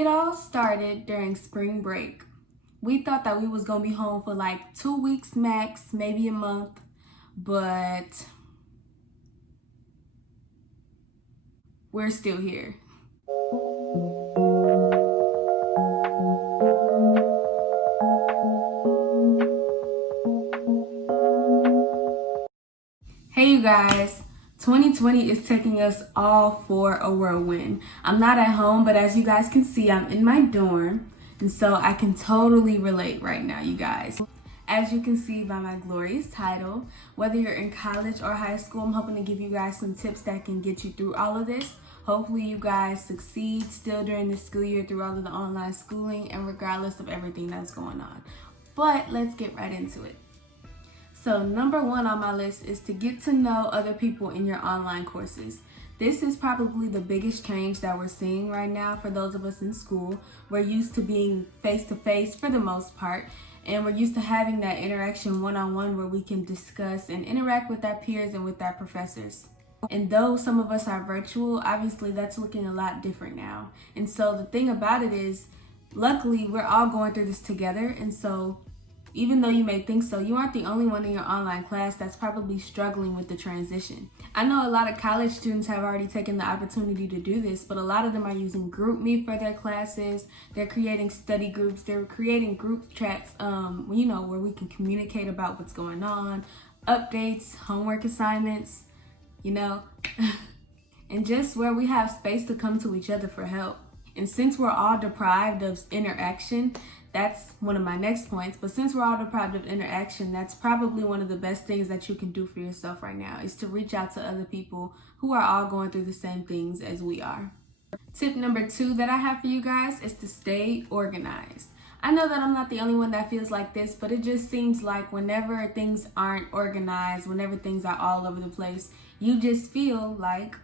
It all started during spring break. We thought that we was gonna be home for like 2 weeks max, maybe a month, but we're still here. Hey you guys, 2020 is taking us all for a whirlwind. I'm not at home, but as you guys can see, I'm in my dorm, and so I can totally relate right now, you guys. As you can see by my glorious title, whether you're in college or high school, I'm hoping to give you guys some tips that can get you through all of this. Hopefully you guys succeed still during this school year through all of the online schooling and regardless of everything that's going on. But let's get right into it. So number one on my list is to get to know other people in your online courses. This is probably the biggest change that we're seeing right now for those of us in school. We're used to being face-to-face for the most part, and we're used to having that interaction one-on-one where we can discuss and interact with our peers and with our professors. And though some of us are virtual, obviously that's looking a lot different now. And so the thing about it is, luckily we're all going through this together, and so even though you may think so, you aren't the only one in your online class that's probably struggling with the transition. I know a lot of college students have already taken the opportunity to do this, but a lot of them are using GroupMe for their classes. They're creating study groups. They're creating group chats, where we can communicate about what's going on, updates, homework assignments, and just where we have space to come to each other for help. And since we're all deprived of interaction, that's one of my next points, but since we're all deprived of interaction, that's probably one of the best things that you can do for yourself right now is to reach out to other people who are all going through the same things as we are. Tip number 2 that I have for you guys is to stay organized. I know that I'm not the only one that feels like this, but it just seems like whenever things aren't organized, whenever things are all over the place, you just feel like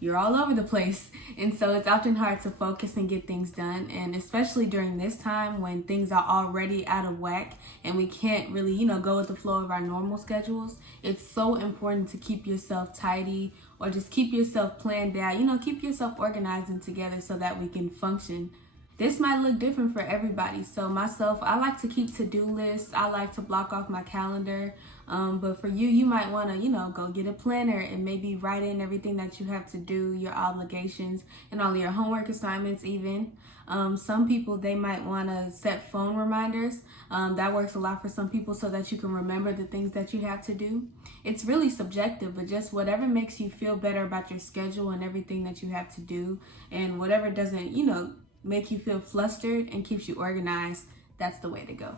you're all over the place. And so it's often hard to focus and get things done. And especially during this time when things are already out of whack and we can't really, go with the flow of our normal schedules, it's so important to keep yourself tidy or just keep yourself planned out, keep yourself organized and together so that we can function. This might look different for everybody. So myself, I like to keep to-do lists. I like to block off my calendar. But for you might want to, go get a planner and maybe write in everything that you have to do, your obligations and all your homework assignments even. Some people, they might want to set phone reminders. That works a lot for some people so that you can remember the things that you have to do. It's really subjective, but just whatever makes you feel better about your schedule and everything that you have to do, and whatever doesn't, make you feel flustered and keeps you organized, that's the way to go.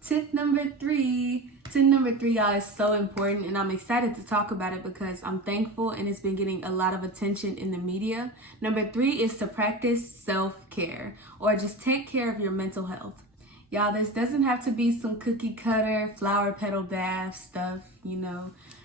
Tip number 3, y'all, is so important, and I'm excited to talk about it because I'm thankful and it's been getting a lot of attention in the media. Number 3 is to practice self-care, or just take care of your mental health. Y'all, this doesn't have to be some cookie cutter, flower petal bath stuff,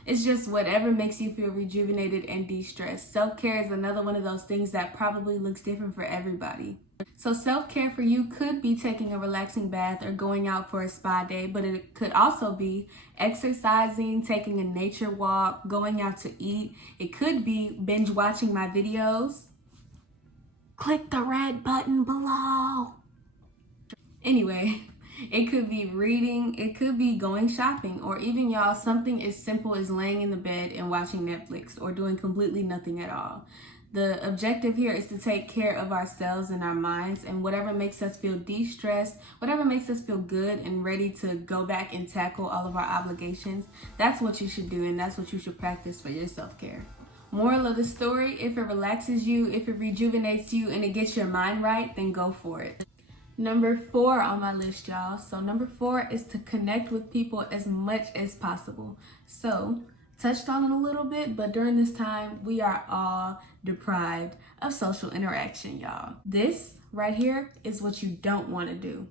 It's just whatever makes you feel rejuvenated and de-stressed. Self-care is another one of those things that probably looks different for everybody. So self-care for you could be taking a relaxing bath or going out for a spa day, but it could also be exercising, taking a nature walk, going out to eat. It could be binge watching my videos. Click the red button below. Anyway, it could be reading, it could be going shopping, or even, y'all, something as simple as laying in the bed and watching Netflix or doing completely nothing at all. The objective here is to take care of ourselves and our minds, and whatever makes us feel de-stressed, whatever makes us feel good and ready to go back and tackle all of our obligations, that's what you should do, and that's what you should practice for your self-care. Moral of the story, if it relaxes you, if it rejuvenates you, and it gets your mind right, then go for it. Number 4 on my list, y'all. So number 4 is to connect with people as much as possible. So, touched on it a little bit, but during this time, we are all deprived of social interaction, y'all. This right here is what you don't want to do.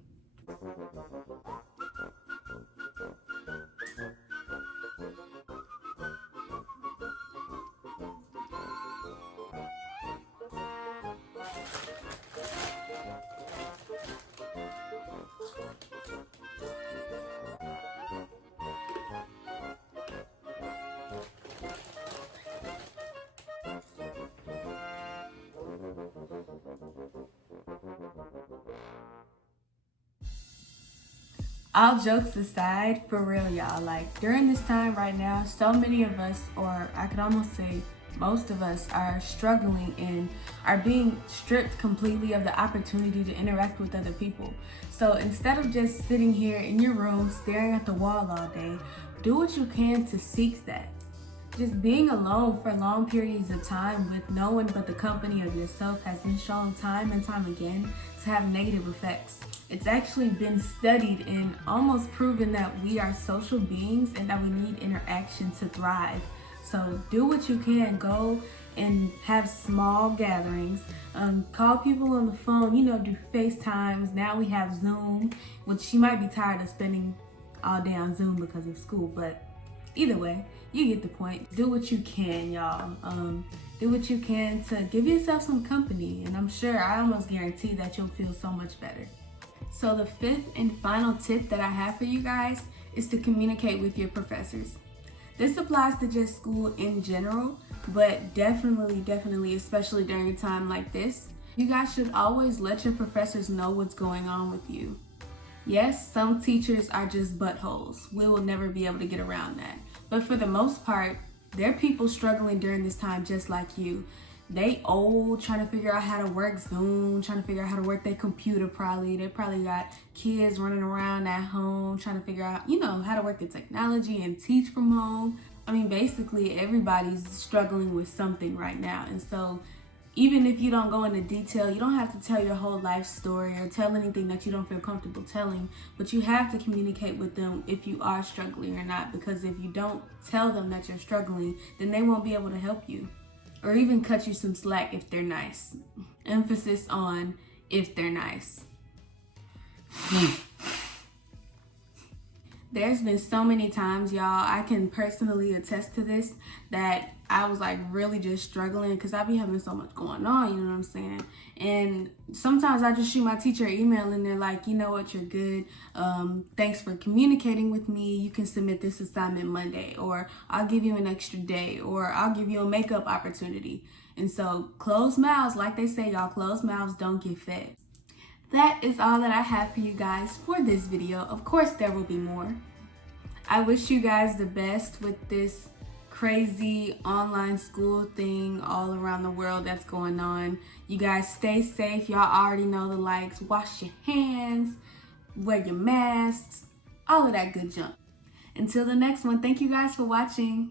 All jokes aside, for real, y'all, like during this time right now, so many of us, or I could almost say most of us, are struggling and are being stripped completely of the opportunity to interact with other people. So instead of just sitting here in your room staring at the wall all day, do what you can to seek that. Just being alone for long periods of time with no one but the company of yourself has been shown time and time again to have negative effects. It's actually been studied and almost proven that we are social beings and that we need interaction to thrive. So do what you can. Go and have small gatherings. Call people on the phone, do FaceTimes. Now we have Zoom, which you might be tired of spending all day on Zoom because of school, but either way, you get the point. Do what you can, y'all. Do what you can to give yourself some company, and I'm sure, I almost guarantee that you'll feel so much better. So the fifth and final tip that I have for you guys is to communicate with your professors. This applies to just school in general, but definitely, especially during a time like this, you guys should always let your professors know what's going on with you. Yes, some teachers are just buttholes. We will never be able to get around that. But for the most part, they're people struggling during this time just like you. They old, trying to figure out how to work Zoom, trying to figure out how to work their computer probably. They probably got kids running around at home, trying to figure out, how to work the technology and teach from home. I mean, basically everybody's struggling with something right now. And so even if you don't go into detail, you don't have to tell your whole life story or tell anything that you don't feel comfortable telling, but you have to communicate with them if you are struggling or not, because if you don't tell them that you're struggling, then they won't be able to help you or even cut you some slack if they're nice. Emphasis on if they're nice. There's been so many times, y'all, I can personally attest to this, that I was like really just struggling because I be having so much going on, you know what I'm saying? And sometimes I just shoot my teacher an email and they're like, you know what, you're good. Thanks for communicating with me. You can submit this assignment Monday, or I'll give you an extra day, or I'll give you a makeup opportunity. And so closed mouths, like they say, y'all, closed mouths don't get fed. That is all that I have for you guys for this video. Of course, there will be more. I wish you guys the best with this crazy online school thing all around the world that's going on. You guys stay safe. Y'all already know the likes. Wash your hands, wear your masks, all of that good junk. Until the next one, thank you guys for watching.